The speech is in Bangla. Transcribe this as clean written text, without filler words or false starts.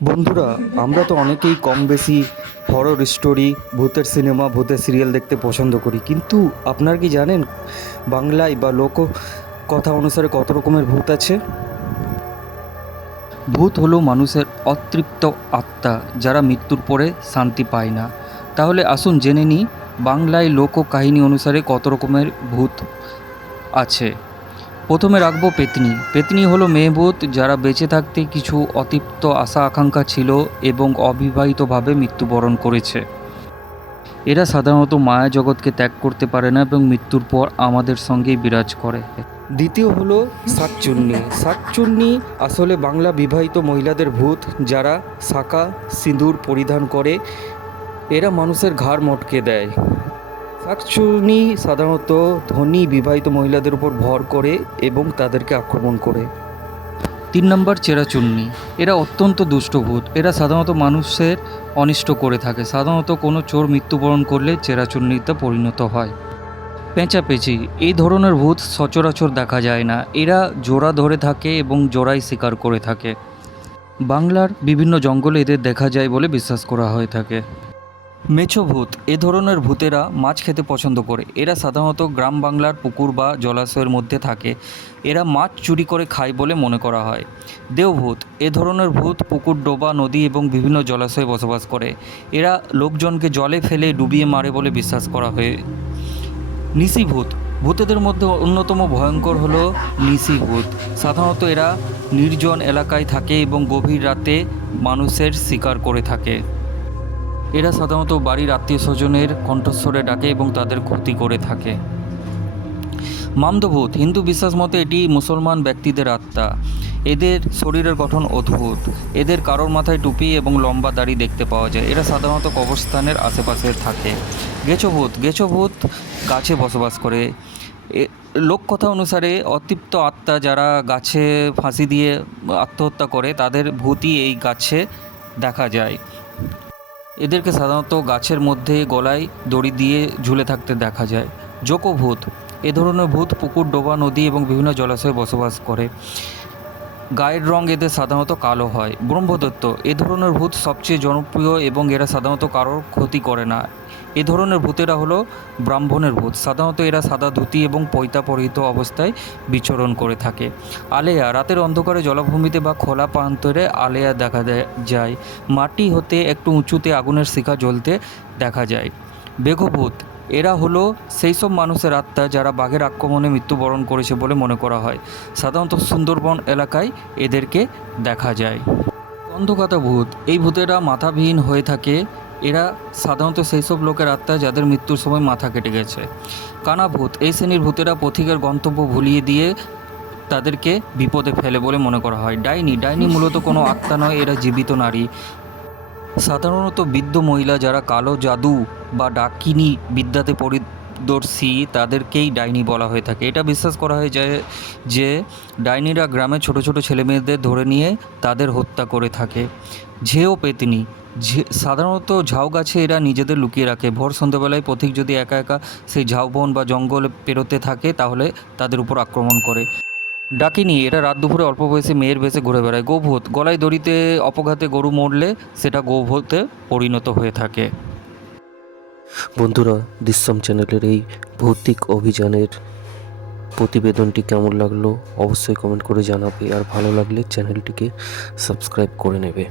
বন্ধুরা, আমরা তো অনেকেই কম বেশি হরর স্টোরি, ভূতের সিনেমা, ভূতের সিরিয়াল দেখতে পছন্দ করি। কিন্তু আপনারা কি জানেন বাংলায় বা লোক কথা অনুসারে কত রকমের ভূত আছে? ভূত হলো মানুষের অতৃপ্ত আত্মা, যারা মৃত্যুর পরে শান্তি পায় না। তাহলে আসুন জেনে নিই বাংলায় লোক কাহিনী অনুসারে কত রকমের ভূত আছে। প্রথমে রাখবো পেতনি। পেতনি হলো মেয়ে ভূত, যারা বেঁচে থাকতে কিছু অতৃপ্ত আশা আকাঙ্ক্ষা ছিল এবং অবিবাহিতভাবে মৃত্যুবরণ করেছে। এরা সাধারণত মায়া জগৎকে ত্যাগ করতে পারে না এবং মৃত্যুর পর আমাদের সঙ্গেই বিরাজ করে। দ্বিতীয় হলো শাকচুন্নি। শাকচুন্নি আসলে বাংলা বিবাহিত মহিলাদের ভূত, যারা শাঁখা সিঁদুর পরিধান করে। এরা মানুষের ঘাড় মটকে দেয়। শাকচুন্নি সাধারণত ধনী বিবাহিত মহিলাদের উপর ভর করে এবং তাদেরকে আক্রমণ করে। 3 নম্বর চেরাচুন্নি। এরা অত্যন্ত দুষ্টভূত। এরা সাধারণত মানুষের অনিষ্ট করে থাকে। সাধারণত কোনো চোর মৃত্যুবরণ করলে চেরাচুন্নিতে পরিণত হয়। পেঁচাপেঁচি। এই ধরনের ভূত সচরাচর দেখা যায় না। এরা জোড়া ধরে থাকে এবং জোড়াই শিকার করে থাকে। বাংলার বিভিন্ন জঙ্গলে এদের দেখা যায় বলে বিশ্বাস করা হয়ে থাকে। মেছো ভূত। এ ধরনের ভূতেরা মাছ খেতে পছন্দ করে। এরা সাধারণত গ্রাম বাংলার পুকুর বা জলাশয়ের মধ্যে থাকে। এরা মাছ চুরি করে খায় বলে মনে করা হয়। দেওভূত। এ ধরনের ভূত পুকুর, ডোবা, নদী এবং বিভিন্ন জলাশয়ে বসবাস করে। এরা লোকজনকে জলে ফেলে ডুবিয়ে মারে বলে বিশ্বাস করা হয়। নিশিভূত। ভূতেদের মধ্যে অন্যতম ভয়ঙ্কর হলো নিশিভূত। সাধারণত এরা নির্জন এলাকায় থাকে এবং গভীর রাতে মানুষের শিকার করে থাকে। এরা সাধারণত বাড়ির আত্মীয় স্বজনের কণ্ঠস্বরে ডাকে এবং তাদের ক্ষতি করে থাকে। মামদভূত। হিন্দু বিশ্বাস মতে এটি মুসলমান ব্যক্তিদের আত্মা। এদের শরীরের গঠন অদ্ভুত। এদের কারোর মাথায় টুপি এবং লম্বা দাড়ি দেখতে পাওয়া যায়। এরা সাধারণত কবরস্থানের আশেপাশে থাকে। গেছোভূত। গেছোভূত গাছে বসবাস করে। লোককথা অনুসারে অতৃপ্ত আত্মা যারা গাছে ফাঁসি দিয়ে আত্মহত্যা করে, তাদের ভূতই এই গাছে দেখা যায়। এদেরকে সাধারণত গাছের মধ্যে গলায় দড়ি দিয়ে ঝুলে থাকতে দেখা যায়। জোকভূত। এ ধরনের ভূত পুকুর, ডোবা, নদী এবং বিভিন্ন জলাশয়ে বসবাস করে। গায়ের রং এদের সাধারণত কালো হয়। ব্রহ্মদত্ত। এ ধরনের ভূত সবচেয়ে জনপ্রিয় এবং এরা সাধারণত কারোর ক্ষতি করে না। এ ধরনের ভূতেরা হলো ব্রাহ্মণের ভূত। সাধারণত এরা সাদা ধুতি এবং পৈতা পরিহিত অবস্থায় বিচরণ করে থাকে। আলেয়া। রাতের অন্ধকারে জলাভূমিতে বা খোলা প্রান্তরে আলেয়া দেখা যায়। মাটি হতে একটু উঁচুতে আগুনের শিখা জ্বলতে দেখা যায়। বেঘভূত। এরা হলো সেই সব মানুষের আত্মা যারা বাঘের আক্রমণে মৃত্যুবরণ করেছে বলে মনে করা হয়। সাধারণত সুন্দরবন এলাকায় এদেরকে দেখা যায়। গন্ধকাতা ভূত। এই ভূতেরা মাথাবিহীন হয়ে থাকে। এরা সাধারণত সেই সব লোকের আত্মা যাদের মৃত্যুর সময় মাথা কেটে গেছে। কানাভূত। এই শ্রেণীর ভূতেরা পথিকের গন্তব্য ভুলিয়ে দিয়ে তাদেরকে বিপদে ফেলে বলে মনে করা হয়। ডাইনি। ডাইনি মূলত কোনো আত্মা নয়, এরা জীবিত নারী। সাধারণত বৃদ্ধ মহিলা যারা কালো জাদু বা ডাকিনী বিদ্যাতে পরিদর্শী, তাদেরকেই ডাইনি বলা হয়ে থাকে। এটা বিশ্বাস করা হয় যে ডাইনিরা গ্রামে ছোট ছোট ছেলেমেয়েদের ধরে নিয়ে তাদের হত্যা করে থাকে। ঝেও পেতনি। সাধারণত ঝাউ গাছে এরা নিজেদের লুকিয়ে রাখে। ভোর সন্ধ্যাবেলায় পথিক যদি একা একা সেই ঝাউবন বা জঙ্গলে পেরোতে থাকে, তাহলে তাদের উপর আক্রমণ করে। ডাকিনী। এরা রাত দুপুরে অল্প বয়সে মেয়ের বেশে ঘুরে বেড়ায়। গোভূত। গলায় দড়িতে অপঘাতে গরু মরলে সেটা গোভূতে পরিণত হয়ে থাকে। বন্ধুরা, দৃশ্যম চ্যানেলের এই ভৌতিক অভিযানের প্রতিবেদনটি কেমন লাগলো অবশ্যই কমেন্ট করে জানাবে, আর ভালো লাগলে চ্যানেলটিকে সাবস্ক্রাইব করে নেবে।